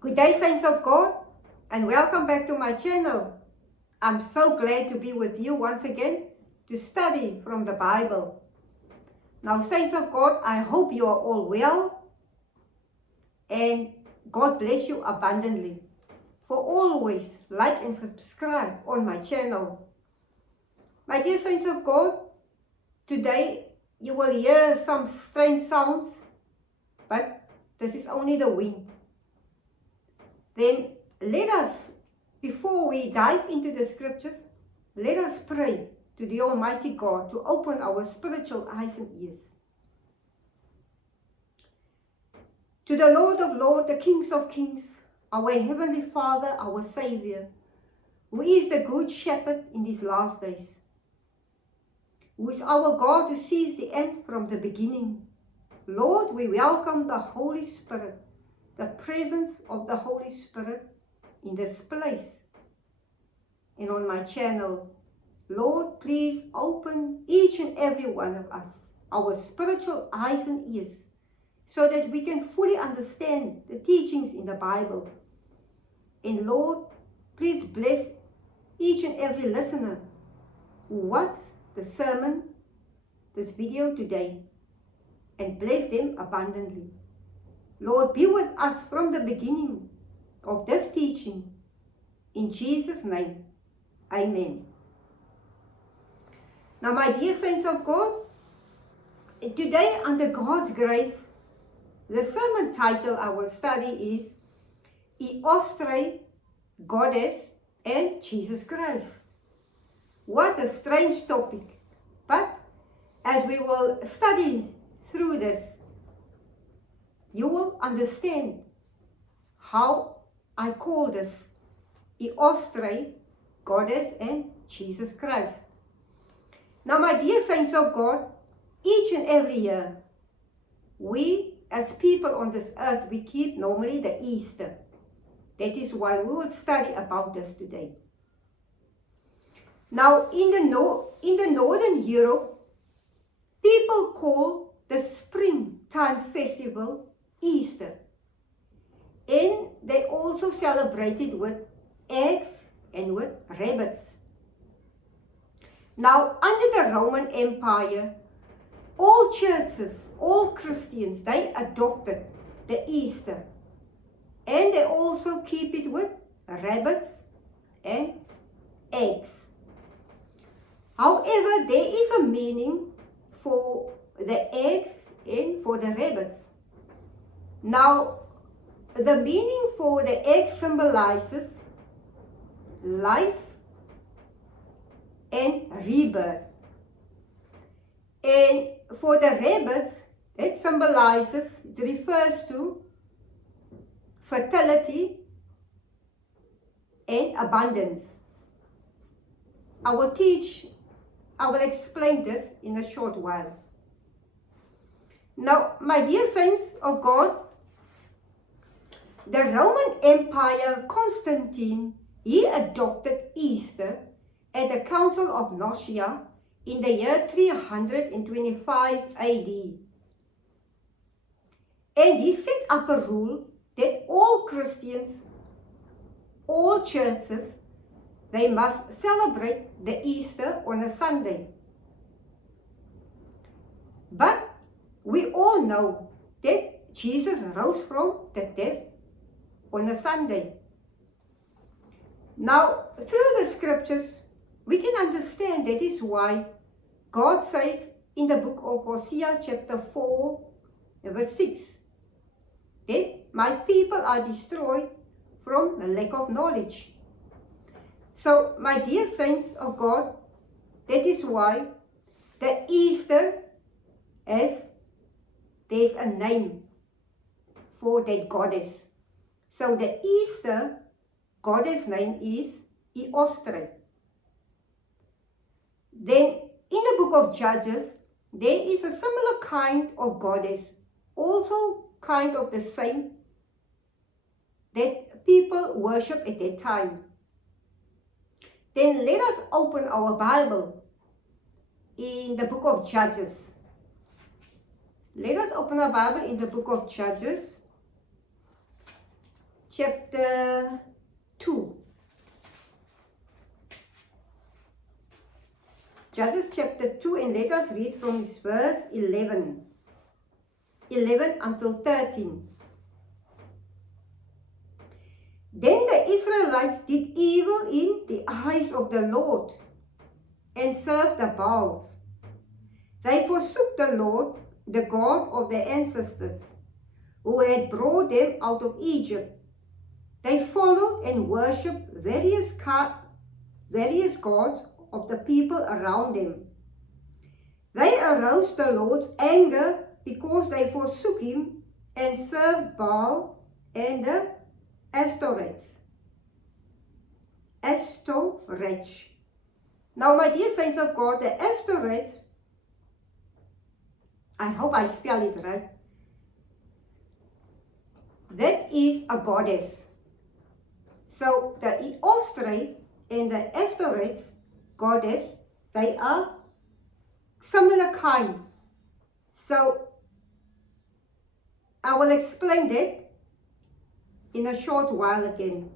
Good day, saints of God, and welcome back to my channel. I'm so glad to be with you once again to study from the Bible. Now, saints of God, I hope you are all well and God bless you abundantly. For always like and subscribe on my channel. My dear saints of God, today you will hear some strange sounds, but this is only the wind. Then let us, before we dive into the scriptures, let us pray to the Almighty God to open our spiritual eyes and ears. To the Lord of Lords, the Kings of Kings, our Heavenly Father, our Savior, who is the Good Shepherd in these last days, who is our God who sees the end from the beginning. Lord, we welcome the Holy Spirit, the presence of the Holy Spirit in this place and on my channel. Lord, please open each and every one of us, our spiritual eyes and ears, so that we can fully understand the teachings in the Bible. And Lord, please bless each and every listener who watches the sermon, this video today, and bless them abundantly. Lord, be with us from the beginning of this teaching. In Jesus' name, amen. Now, my dear saints of God, today, under God's grace, the sermon title I will study is Eostre, Goddess, and Jesus Christ. What a strange topic. But as we will study through this, you will understand how I call this Eostre, Goddess, and Jesus Christ. Now, my dear saints of God, each and every year, we as people on this earth, we keep normally the Easter. That is why we will study about this today. Now, in the Northern Europe, people call the springtime festival Easter. And they also celebrate it with eggs and with rabbits. Now, under the Roman Empire, all churches, all Christians, they adopted the Easter. And they also keep it with rabbits and eggs. However, there is a meaning for the eggs and for the rabbits. Now, the meaning for the egg symbolizes life and rebirth. And for the rabbits, it symbolizes, it refers to fertility and abundance. I will explain this in a short while. Now, my dear saints of God, the Roman Empire, Constantine, he adopted Easter at the Council of Nicaea in the year 325 AD. And he set up a rule that all Christians, all churches, they must celebrate the Easter on a Sunday. But we all know that Jesus rose from the dead on a Sunday. Now, through the scriptures, we can understand that is why God says in the book of Hosea chapter 4, verse 6, that my people are destroyed from the lack of knowledge. So, my dear saints of God, that is why the Easter there's a name for that goddess. So the Easter goddess name is Eostre. Then in the book of Judges, there is a similar kind of goddess, also kind of the same, that people worship at that time. Then let us open our Bible in the book of Judges. Let us open our Bible in the book of Judges, chapter 2. Judges chapter 2, and let us read from verse 11 until 13. Then the Israelites did evil in the eyes of the Lord and served the Baals. They forsook the Lord, the God of their ancestors, who had brought them out of Egypt. They followed and worshipped various gods of the people around them. They aroused the Lord's anger because they forsook him and served Baal and the Ashtoreth. Now, my dear saints of God, the Ashtoreth, I hope I spell it right, that is a goddess. So the Eostre and the Ashtoreth goddess, they are similar kind. So I will explain that in a short while again.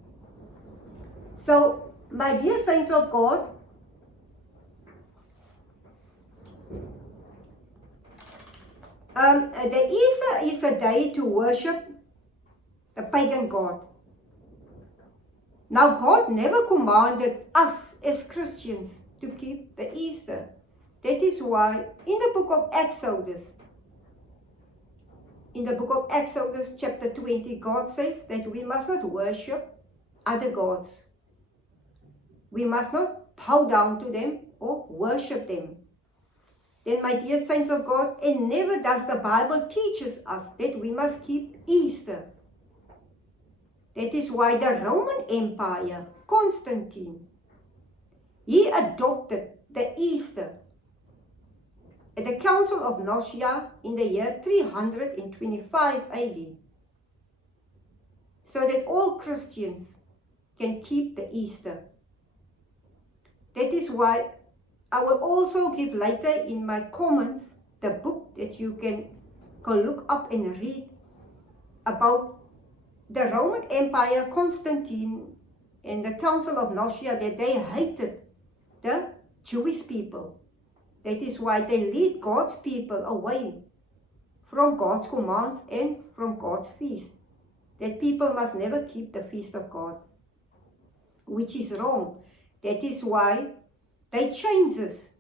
So, my dear saints of God, the Easter is a day to worship the pagan god. Now, God never commanded us as Christians to keep the Easter. That is why in the book of Exodus chapter 20, God says that we must not worship other gods. We must not bow down to them or worship them. Then, my dear saints of God, and never does the Bible teaches us that we must keep Easter. That is why the Roman Empire, Constantine, he adopted the Easter at the Council of Nicaea in the year 325 AD, so that all Christians can keep the Easter. That is why I will also give later in my comments the book that you can go look up and read about the Roman Empire, Constantine, and the Council of Nicaea, that they hated the Jewish people. That is why they lead God's people away from God's commands and from God's feast. That people must never keep the feast of God, which is wrong. That is why they changes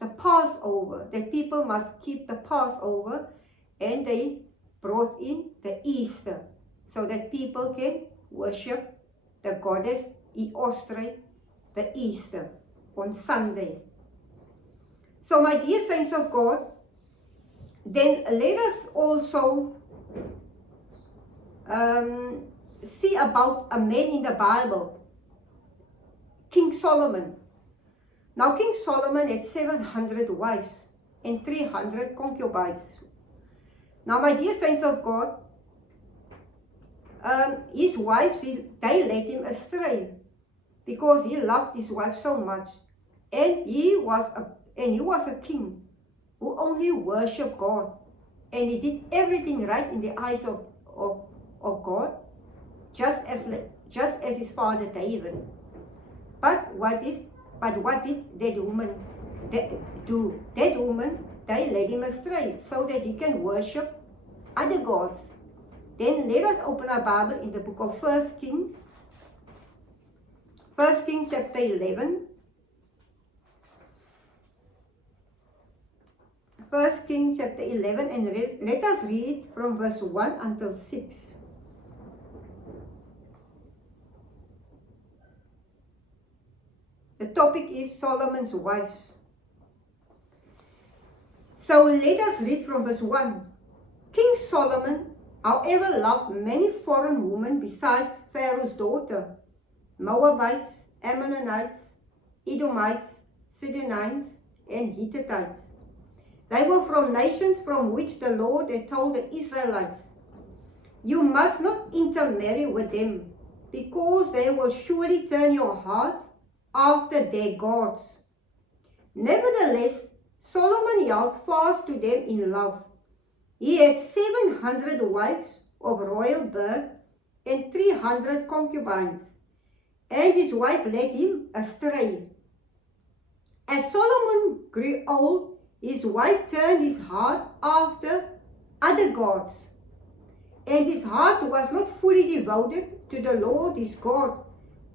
the Passover, that people must keep the Passover, and they brought in the Easter so that people can worship the goddess Eostre, the Easter, on Sunday. So, my dear saints of God, then let us also see about a man in the Bible, King Solomon. Now, King Solomon had 700 wives and 300 concubines. Now, my dear saints of God, his wives, they led him astray because he loved his wife so much. And he was a king who only worshipped God. And he did everything right in the eyes of God, just as his father David. But what did that woman do? That woman, they led him astray so that he can worship other gods. Then let us open our Bible in the book of 1 King chapter 11. 1 King chapter 11, and let us read from verse 1 until 6. The topic is Solomon's wives. So let us read from verse 1. King Solomon, however, loved many foreign women besides Pharaoh's daughter, Moabites, Ammonites, Edomites, Sidonians, and Hittites. They were from nations from which the Lord had told the Israelites, "You must not intermarry with them, because they will surely turn your hearts after their gods." Nevertheless, Solomon held fast to them in love. He had 700 wives of royal birth and 300 concubines, and his wife led him astray. As Solomon grew old, his wife turned his heart after other gods, and his heart was not fully devoted to the Lord his God,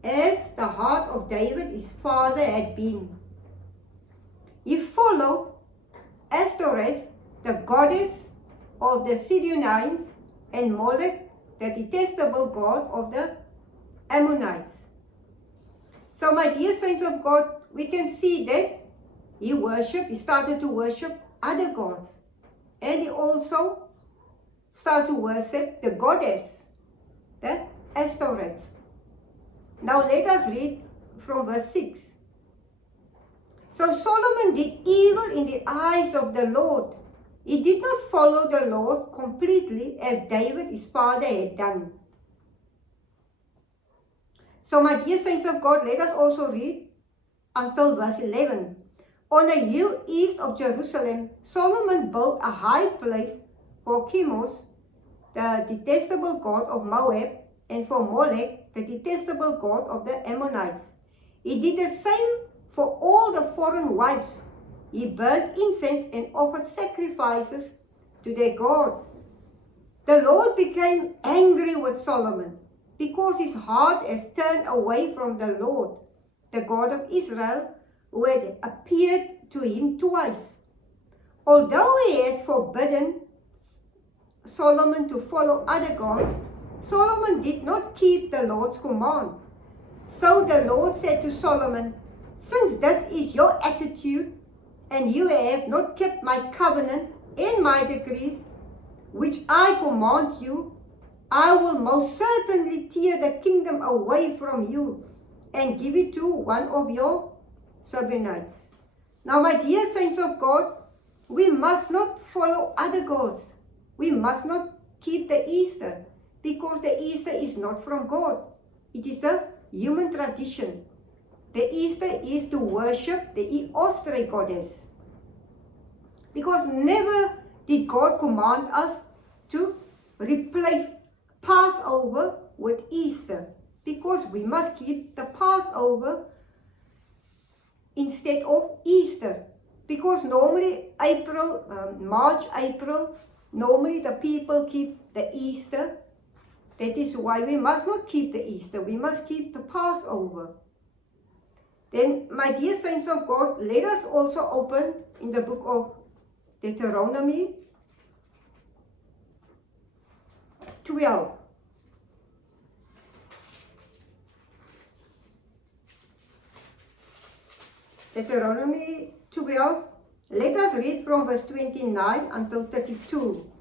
as the heart of David his father had been. He followed Ashtoreth, the goddess of the Sidonians, and Molech, the detestable god of the Ammonites. So my dear saints of God, we can see that he started to worship other gods. And he also started to worship the goddess, the Ashtoreth. Now let us read from verse 6. So Solomon did evil in the eyes of the Lord. He did not follow the Lord completely as David his father had done. So my dear saints of God, let us also read until verse 11. On a hill east of Jerusalem, Solomon built a high place for Chemosh, the detestable god of Moab, and for Molech, the detestable god of the Ammonites. He did the same for all the foreign wives. He burnt incense and offered sacrifices to their God. The Lord became angry with Solomon because his heart has turned away from the Lord, the God of Israel, who had appeared to him twice. Although he had forbidden Solomon to follow other gods, Solomon did not keep the Lord's command. So the Lord said to Solomon, "Since this is your attitude, and you have not kept my covenant and my decrees, which I command you, I will most certainly tear the kingdom away from you and give it to one of your Sabinites." Now, my dear saints of God, we must not follow other gods. We must not keep the Easter, because the Easter is not from God. It is a human tradition. The Easter is to worship the Eostre goddess. Because never did God command us to replace Passover with Easter, because we must keep the Passover instead of Easter. Because normally March, April, normally the people keep the Easter. That is why we must not keep the Easter. We must keep the Passover. Then, my dear saints of God, let us also open in the book of Deuteronomy 12. Deuteronomy 12. Let us read from verse 29 until 32.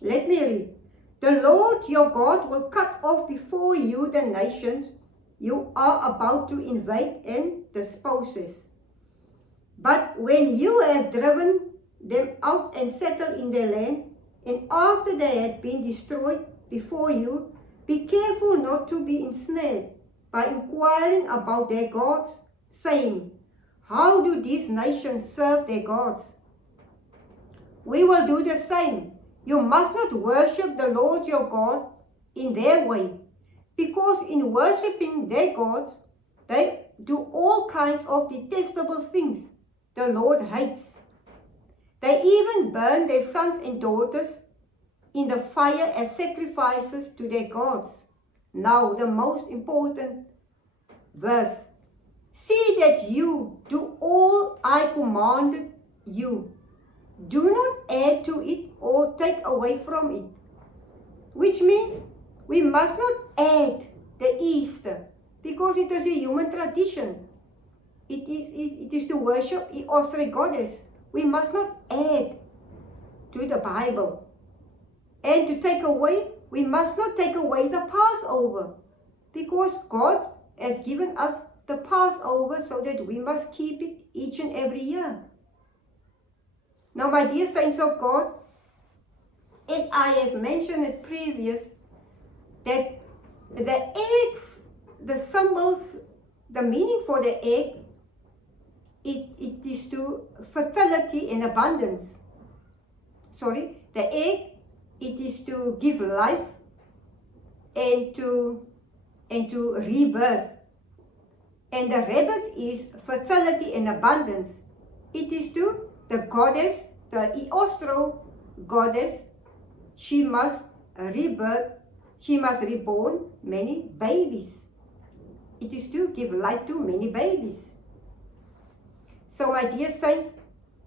Let me read. The Lord your God will cut off before you the nations you are about to invade and dispose. But when you have driven them out and settled in their land, and after they had been destroyed before you, be careful not to be ensnared by inquiring about their gods, saying, "How do these nations serve their gods?" We will do the same. You must not worship the Lord your God in their way, because in worshipping their gods, they do all kinds of detestable things the Lord hates. They even burn their sons and daughters in the fire as sacrifices to their gods. Now, the most important verse. See that you do all I commanded you. Do not add to it or take away from it. Which means we must not add the Easter, because it is a human tradition. It is to worship the Eostre goddess. We must not add to the Bible. And to take away, we must not take away the Passover, because God has given us the Passover so that we must keep it each and every year. Now, my dear saints of God, as I have mentioned it previous, that the eggs, the symbols, the meaning for the egg, it is to fertility and abundance. the egg, it is to give life and to rebirth. And the rabbit is fertility and abundance. It is to the goddess, the Eostro goddess. She must rebirth, she must reborn many babies. It is to give life to many babies. So my dear saints,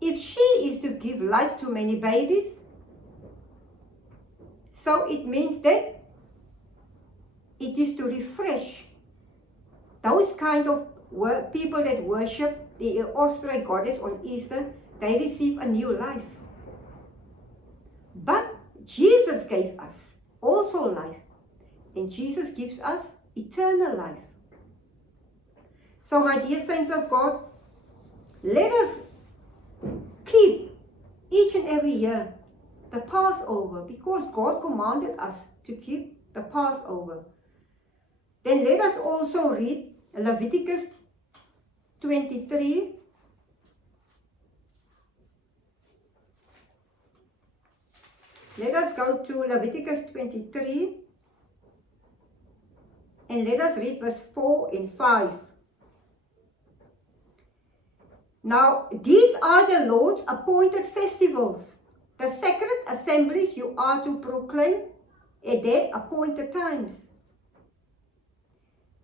if she is to give life to many babies, so it means that it is to refresh those kind of people that worship the Eostro goddess on Easter. They receive a new life. But Jesus gave us also life, and Jesus gives us eternal life. So my dear saints of God, let us keep each and every year the Passover, because God commanded us to keep the Passover. Then let us also read Leviticus 23. Let us go to Leviticus 23 and let us read verse 4 and 5. Now, these are the Lord's appointed festivals, the sacred assemblies you are to proclaim at their appointed times.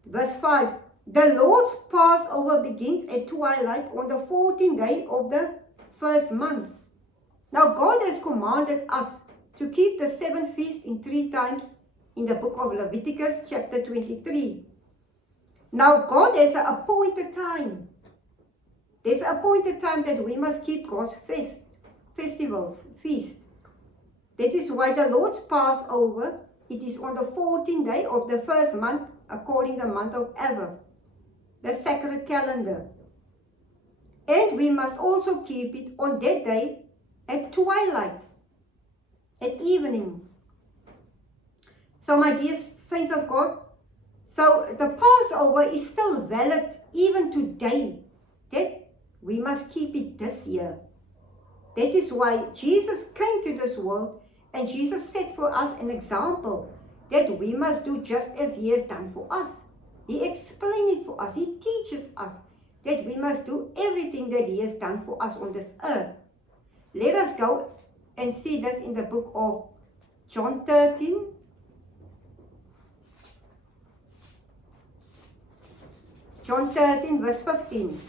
Verse 5. The Lord's Passover begins at twilight on the 14th day of the first month. Now, God has commanded us to keep the 7th feast in 3 times in the book of Leviticus chapter 23. Now, God has an appointed time. There's an appointed time that we must keep God's festivals, feast. That is why the Lord's Passover, it is on the 14th day of the first month, according to the month of Adar, the sacred calendar. And we must also keep it on that day at twilight, at evening. So my dear saints of God, so the Passover is still valid even today. That we must keep it this year. That is why Jesus came to this world, and Jesus set for us an example that we must do just as he has done for us. He explained it for us. He teaches us that we must do everything that he has done for us on this earth. Let us go and see this in the book of John 13. John 13 verse 15.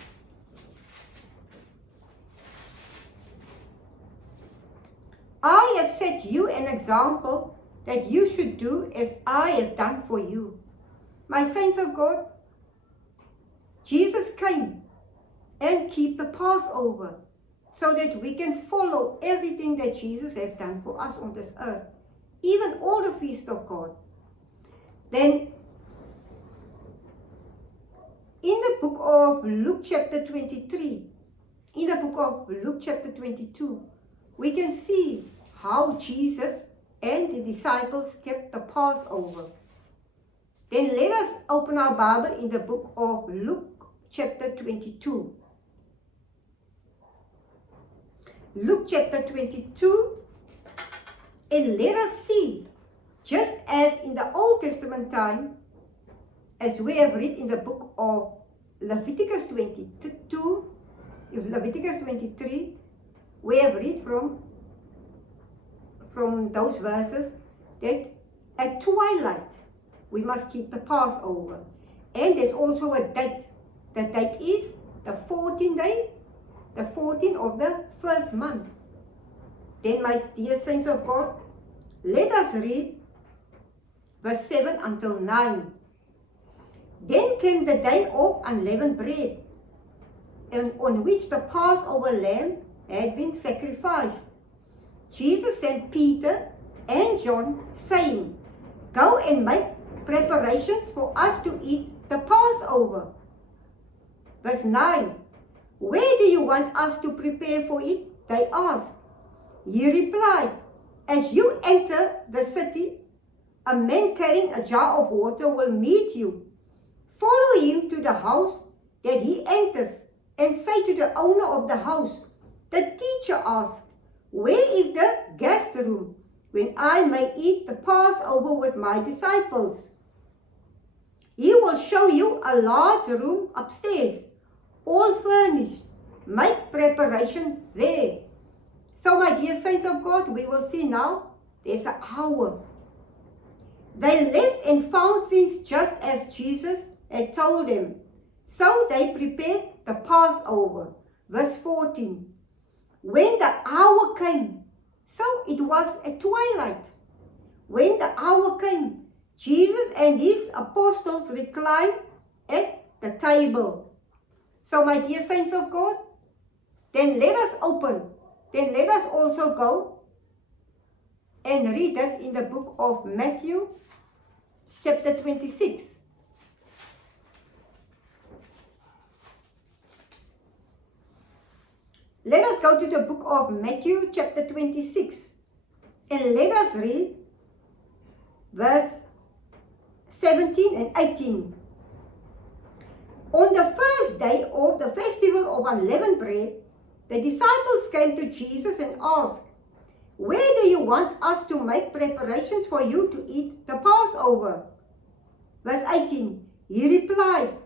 I have set you an example that you should do as I have done for you. My saints of God, Jesus came and keep the Passover so that we can follow everything that Jesus has done for us on this earth, even all the feasts of God. Then, in the book of Luke chapter 23, in the book of Luke chapter 22, we can see how Jesus and the disciples kept the Passover. Then let us open our Bible in the book of Luke chapter 22. Luke chapter 22, and let us see, just as in the Old Testament time, as we have read in the book of Leviticus 22, Leviticus 23, we have read from those verses that at twilight we must keep the Passover. And there's also a date. The date is the 14th day, the 14th of the first month. Then, my dear saints of God, let us read verse 7 until 9. Then came the day of unleavened bread, and on which the Passover lamb had been sacrificed. Jesus sent Peter and John, saying, Go and make preparations for us to eat the Passover. Verse 9. Where do you want us to prepare for it? They asked. He replied, As you enter the city, a man carrying a jar of water will meet you. Follow him to the house that he enters, and say to the owner of the house, The teacher asked, Where is the guest room, when I may eat the Passover with my disciples? He will show you a large room upstairs, all furnished. Make preparation there. So, my dear saints of God, we will see now there's an hour. They left and found things just as Jesus had told them. So they prepared the Passover. Verse 14. When the hour came, so it was at twilight. When the hour came, Jesus and his apostles reclined at the table. So, my dear saints of God, then let us also go and read this in the book of Matthew, chapter 26. Let us go to the book of Matthew, chapter 26, and let us read verse 17 and 18. On the first day of the festival of unleavened bread, the disciples came to Jesus and asked, "Where do you want us to make preparations for you to eat the Passover?" Verse 18, he replied,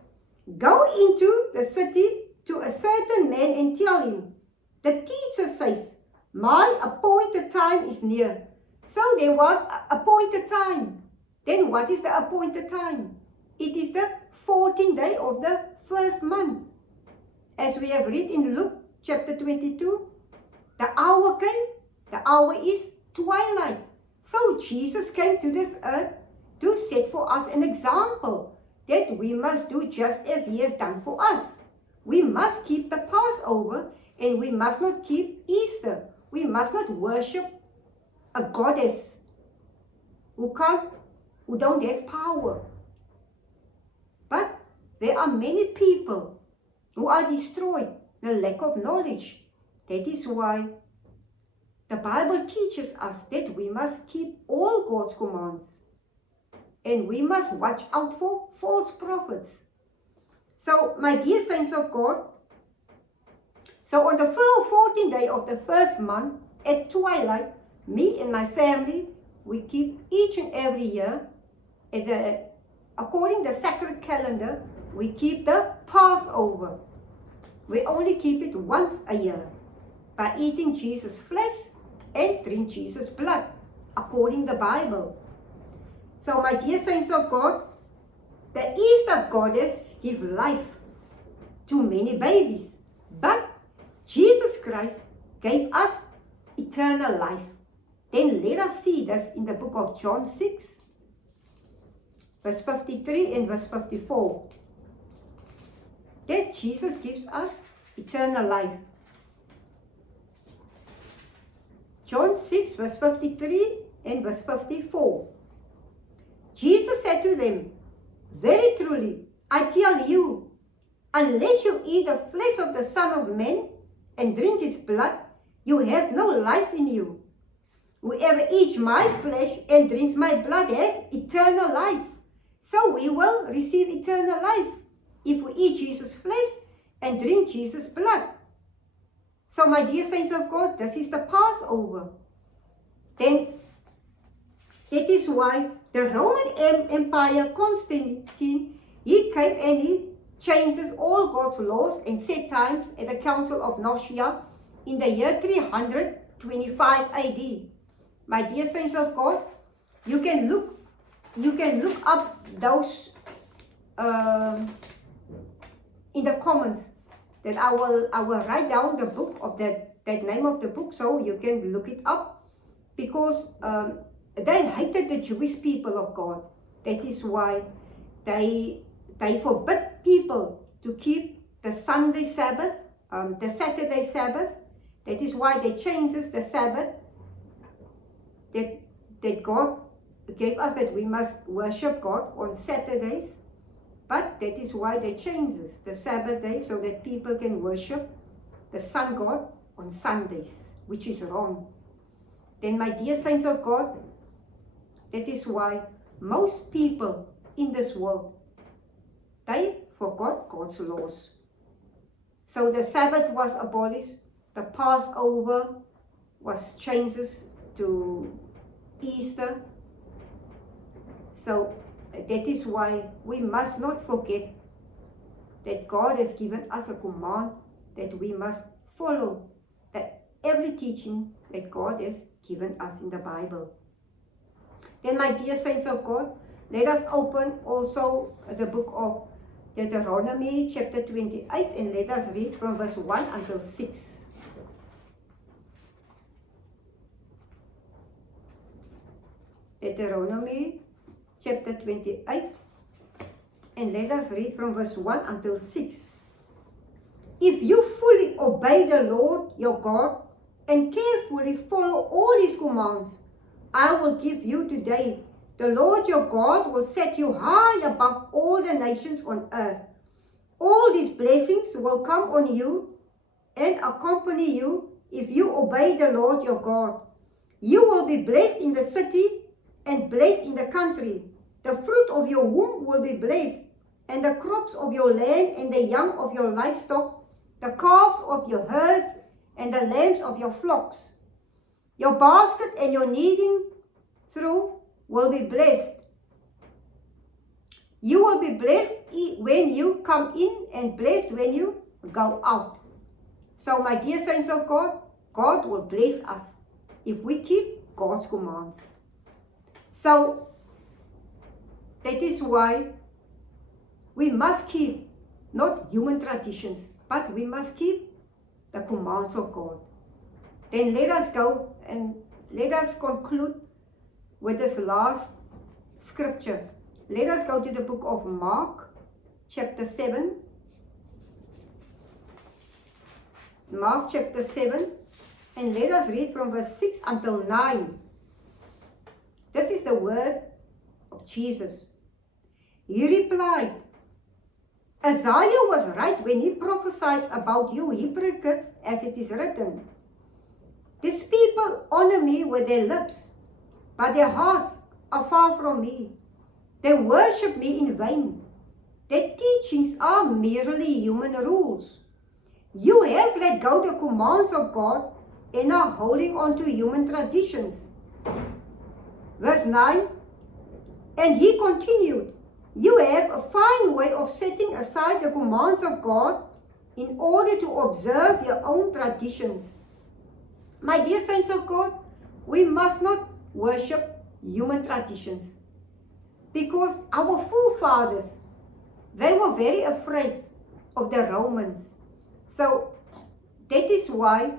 "Go into the city to a certain man and tell him, 'The teacher says, my appointed time is near.'" So there was an appointed time. Then what is the appointed time? It is the 14th day of the first month. As we have read in Luke chapter 22, the hour came, the hour is twilight. So Jesus came to this earth to set for us an example that we must do just as he has done for us. We must keep the Passover, and we must not keep Easter. We must not worship a goddess who don't have power. But there are many people who are destroyed, the lack of knowledge. That is why the Bible teaches us that we must keep all God's commands. And we must watch out for false prophets. So, my dear saints of God, so on the 14th day of the first month, at twilight, me and my family, we keep each and every year, according to the sacred calendar, we keep the Passover. We only keep it once a year by eating Jesus' flesh and drink Jesus' blood, according to the Bible. So, my dear saints of God, the Easter goddess gives life to many babies, but Jesus Christ gave us eternal life. Then let us see this in the book of John 6, verse 53 and verse 54. That Jesus gives us eternal life. John 6, verse 53 and verse 54. Jesus said to them, "Very truly, I tell you, unless you eat the flesh of the Son of Man and drink his blood, you have no life in you. Whoever eats my flesh and drinks my blood has eternal life." So we will receive eternal life if we eat Jesus' flesh and drink Jesus' blood. So, my dear saints of God, this is the Passover. Then, that is why the Roman Empire, Constantine, he came and he changes all God's laws and set times at the Council of Nicaea in the year 325 AD. My dear saints of God, you can look up those in the comments. That I will write down the book of that name of the book, so you can look it up, because they hated the Jewish people of God. That is why they forbid people to keep the Sunday Sabbath, the Saturday Sabbath. That is why they changes the Sabbath that God gave us, that we must worship God on Saturdays. But that is why they changes the Sabbath day, so that people can worship the sun God on Sundays, which is wrong. Then, my dear saints of God, that is why most people in this world, they forgot God's laws. So the Sabbath was abolished, the Passover was changes to Easter. So that is why we must not forget that God has given us a command that we must follow every teaching that God has given us in the Bible. Then, my dear saints of God, let us open also the book of Deuteronomy chapter 28, and let us read from verse 1 until 6. Deuteronomy chapter 28, and let us read from verse 1 until 6. If you fully obey the Lord your God and carefully follow all his commands I will give you today, the Lord your God will set you high above all the nations on earth. All these blessings will come on you and accompany you if you obey the Lord your God. You will be blessed in the city and blessed in the country. The fruit of your womb will be blessed, and the crops of your land and the young of your livestock, the calves of your herds and the lambs of your flocks. Your basket and your kneading trough will be blessed. You will be blessed when you come in and blessed when you go out. So, my dear saints of God, God will bless us if we keep God's commands. So, that is why we must keep not human traditions, but we must keep the commands of God. Then let us go and let us conclude with this last scripture. Let us go to the book of Mark, chapter 7. Mark chapter 7, and let us read from verse 6 until 9. This is the word of Jesus. He replied, Isaiah was right when he prophesied about you hypocrites, as it is written, These people honor me with their lips, but their hearts are far from me. They worship me in vain. Their teachings are merely human rules. You have let go the commands of God and are holding on to human traditions. Verse 9, and he continued, You have a fine way of setting aside the commands of God in order to observe your own traditions. My dear saints of God, we must not worship human traditions, because our forefathers, they were very afraid of the Romans. So that is why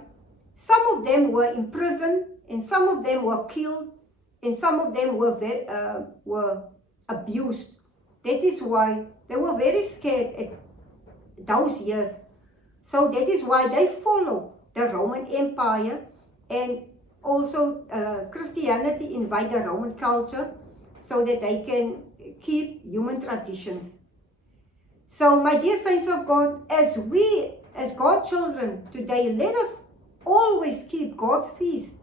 some of them were imprisoned, and some of them were killed, and some of them were abused. That is why they were very scared at those years. So that is why they followed the Roman Empire, and also Christianity invade the Roman culture so that they can keep human traditions. So, my dear saints of God, as God's children today, let us always keep God's feast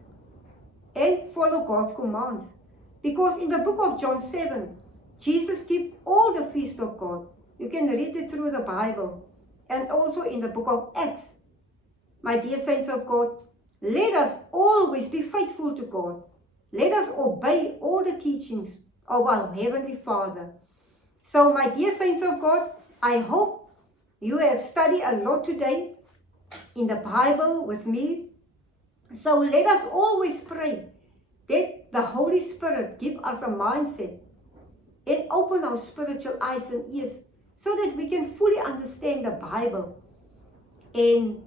and follow God's commands. Because in the book of John 7, Jesus kept all the feast of God. You can read it through the Bible. And also in the book of Acts. My dear saints of God, let us always be faithful to God. Let us obey all the teachings of our Heavenly Father. So, my dear saints of God, I hope you have studied a lot today in the Bible with me. So let us always pray that the Holy Spirit give us a mindset and open our spiritual eyes and ears so that we can fully understand the Bible. And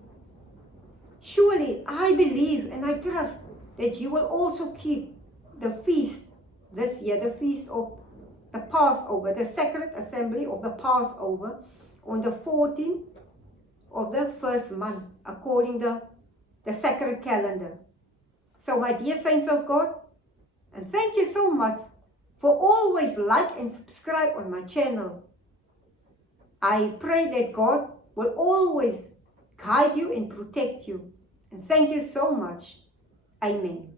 surely I believe and I trust that you will also keep the feast this year, the feast of the Passover, the sacred assembly of the Passover on the 14th of the first month, according to the sacred calendar. So, my dear saints of God, and thank you so much for always like and subscribe on my channel. I pray that God will always guide you and protect you. And thank you so much. Amen.